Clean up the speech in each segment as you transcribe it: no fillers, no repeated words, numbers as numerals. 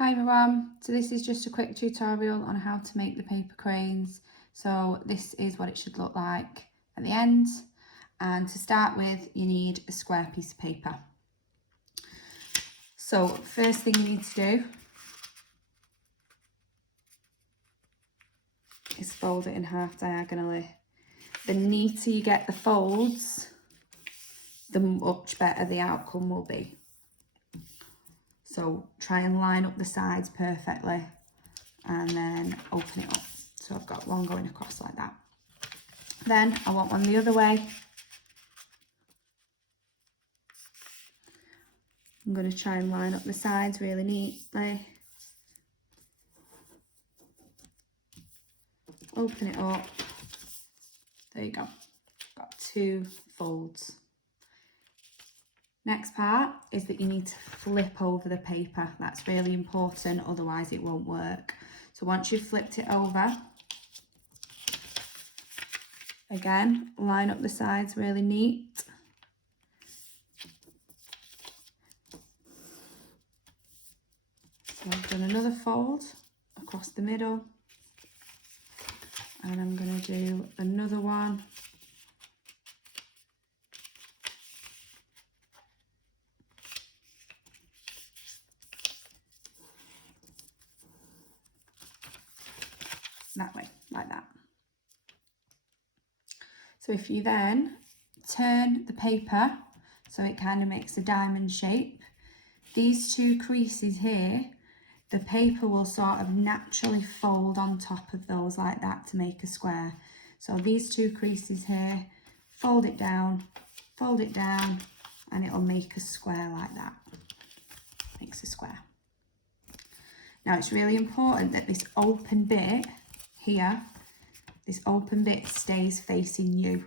Hi everyone, so this is just a quick tutorial on how to make the paper cranes. So this is what it should look like at the end, and to start with you need a square piece of paper. So first thing you need to do is fold it in half diagonally. The neater you get the folds, the much better the outcome will be. So try and line up the sides perfectly and then open it up. So I've got one going across like that. Then I want one the other way. I'm going to try and line up the sides really neatly. Open it up. There you go. Got two folds. Next part is that you need to flip over the paper. That's really important, otherwise it won't work. So once you've flipped it over, again, line up the sides really neat. So I've done another fold across the middle, and I'm going to do another one. That way, like that. So if you then turn the paper so it kind of makes a diamond shape, these two creases here, the paper will sort of naturally fold on top of those like that to make a square. So these two creases here, fold it down, and it'll make a square like that. Makes a square. Now it's really important that this open bit here, this open bit stays facing you.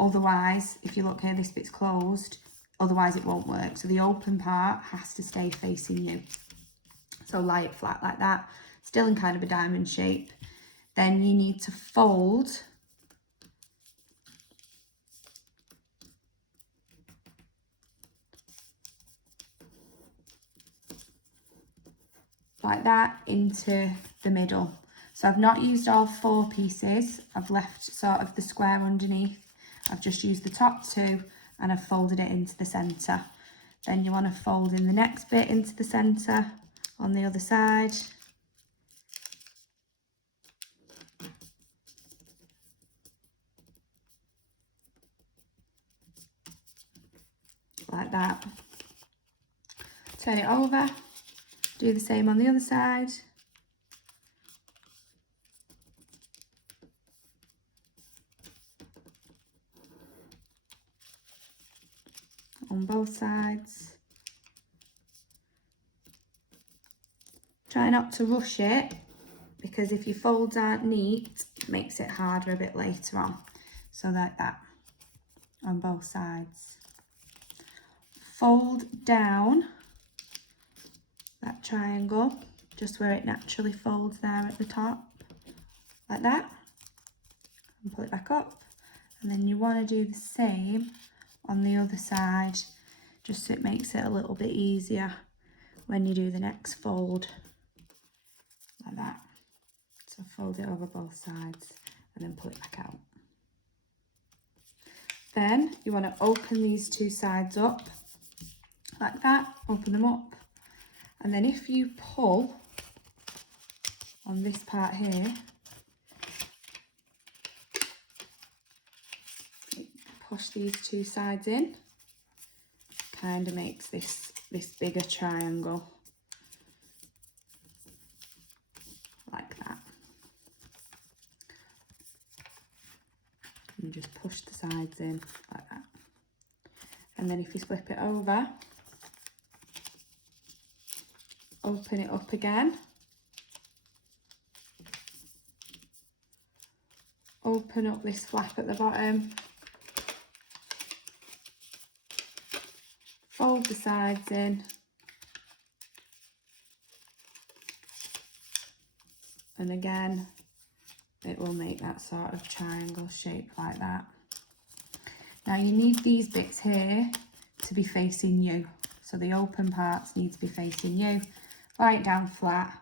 Otherwise, if you look here, this bit's closed, otherwise it won't work. So the open part has to stay facing you. So lie it flat like that, still in kind of a diamond shape. Then you need to fold like that into the middle. So I've not used all four pieces, I've left sort of the square underneath. I've just used the top two and I've folded it into the centre. Then you want to fold in the next bit into the centre on the other side. Like that. Turn it over, do the same on the other side. On both sides. Try not to rush it, because if your folds aren't neat, it makes it harder a bit later on. So like that on both sides. Fold down that triangle just where it naturally folds there at the top, like that, and pull it back up. And then you want to do the same on the other side, just so it makes it a little bit easier when you do the next fold, like that. So fold it over both sides and then pull it back out. Then you want to open these two sides up like that, open them up, and then if you pull on this part here, push these two sides in, kind of makes this bigger triangle, like that. And just push the sides in like that. And then if you flip it over, open it up again, open up this flap at the bottom, fold the sides in, and again it will make that sort of triangle shape like that. Now you need these bits here to be facing you, so the open parts need to be facing you. lie it down flat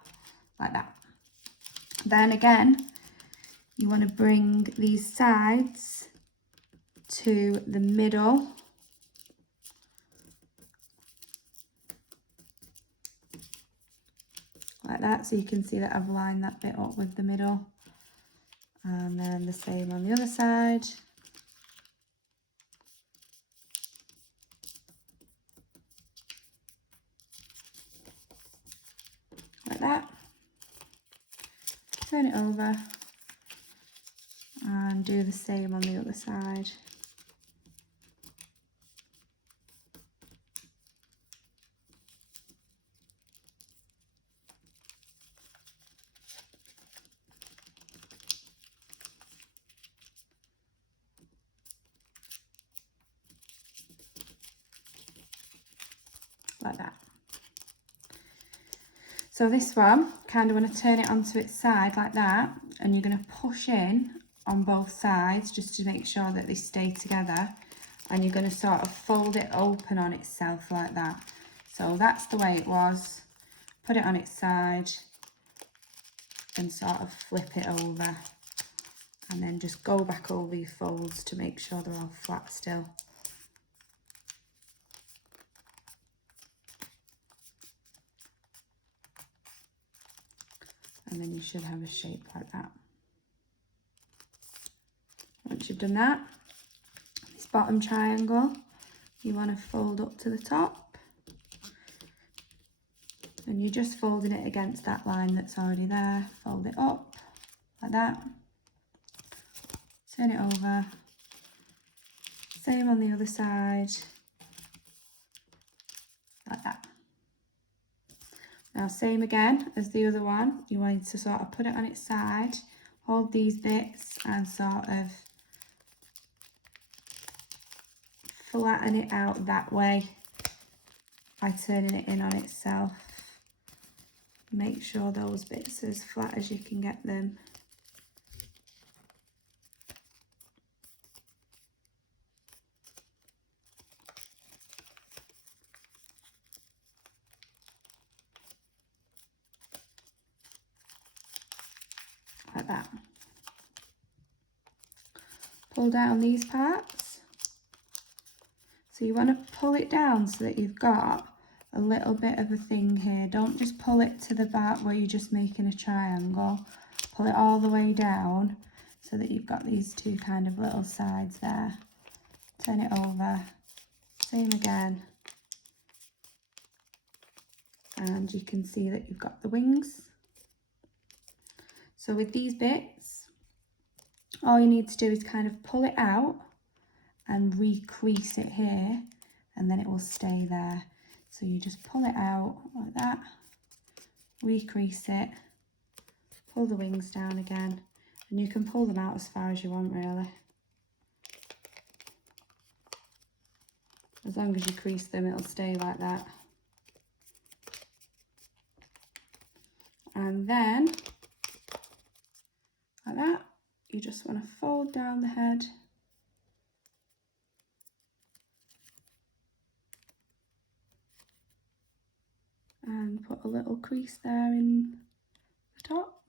like that. Then again, you want to bring these sides to the middle. Like that, so you can see that I've lined that bit up with the middle. And then the same on the other side. Like that. Turn it over and do the same on the other side. Like that. So this one, kind of want to turn it onto its side like that, and you're going to push in on both sides just to make sure that they stay together, and you're going to sort of fold it open on itself like that. So that's the way it was. Put it on its side and sort of flip it over, and then just go back over your folds to make sure they're all flat still. And then you should have a shape like that. Once you've done that, this bottom triangle, you want to fold up to the top. And you're just folding it against that line that's already there. Fold it up, like that. Turn it over. Same on the other side, like that. Now same again as the other one, you want to sort of put it on its side, hold these bits and sort of flatten it out that way by turning it in on itself. Make sure those bits are as flat as you can get them. Like that. Pull down these parts. So you want to pull it down so that you've got a little bit of a thing here. Don't just pull it to the back where you're just making a triangle. Pull it all the way down so that you've got these two kind of little sides there. Turn it over. Same again. And you can see that you've got the wings. So with these bits, all you need to do is kind of pull it out and recrease it here, and then it will stay there. So you just pull it out like that, recrease it, pull the wings down again, and you can pull them out as far as you want really. As long as you crease them, it'll stay like that. And then, like that, you just want to fold down the head. And put a little crease there in the top.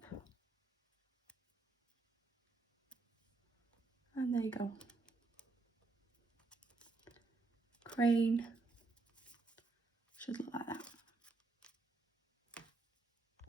And there you go. Crane should look like that.